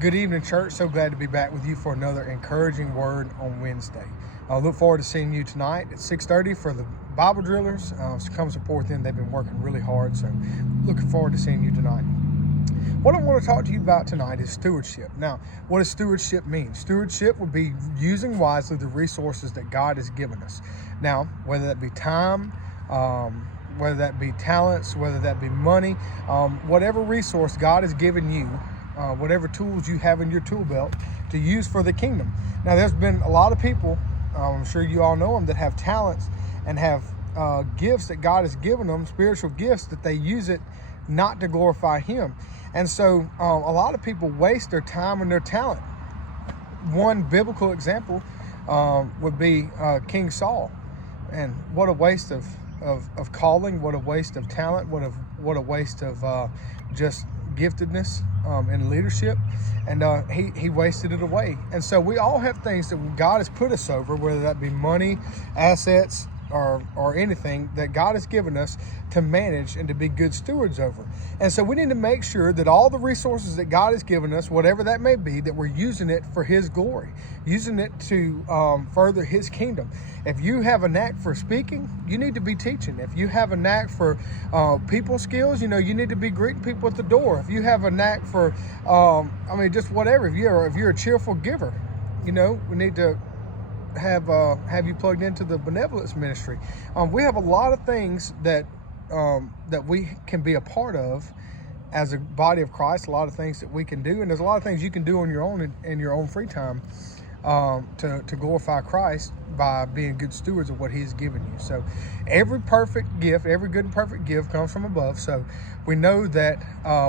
Good evening, church. So glad to be back with you for another encouraging word on Wednesday. I look forward to seeing you tonight at 6:30 for the Bible drillers. So come support them. They've been working really hard. So looking forward to seeing you tonight. What I want to talk to you about tonight is stewardship. Now, what does stewardship mean? Stewardship would be using wisely the resources that God has given us. Now, whether that be time, whether that be talents, whether that be money, whatever resource God has given you, whatever tools you have in your tool belt to use for the kingdom. Now, there's been a lot of people, I'm sure you all know them, that have talents and have gifts that God has given them, spiritual gifts, that they use it not to glorify Him. And so a lot of people waste their time and their talent. One biblical example would be King Saul. And what a waste of calling, what a waste of talent, what a waste of just giftedness in leadership, and he wasted it away. And so we all have things that God has put us over, whether that be money, assets, or anything that God has given us to manage and to be good stewards over. And so we need to make sure that all the resources that God has given us, whatever that may be, that we're using it for His glory, using it to further His kingdom. If you have a knack for speaking, you need to be teaching. If you have a knack for people skills, you need to be greeting people at the door. If you have a knack for, just whatever. If you're a cheerful giver, we need to have you plugged into the benevolence ministry. We have a lot of things that we can be a part of as a body of Christ, a lot of things that we can do, and there's a lot of things you can do on your own in your own free time to glorify Christ by being good stewards of what He's given you. So every perfect gift, every good and perfect gift comes from above. So we know that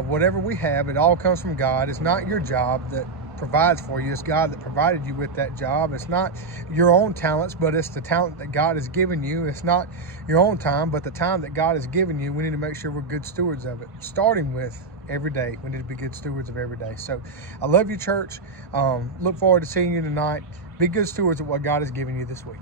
whatever we have, it all comes from God. It's not your job that provides for you. It's God that provided you with that job. It's not your own talents, but it's the talent that God has given you. It's not your own time, but the time that God has given you. We need to make sure we're good stewards of it, starting with every day. We need to be good stewards of every day. So I love you, church. Look forward to seeing you tonight. Be good stewards of what God has given you this week.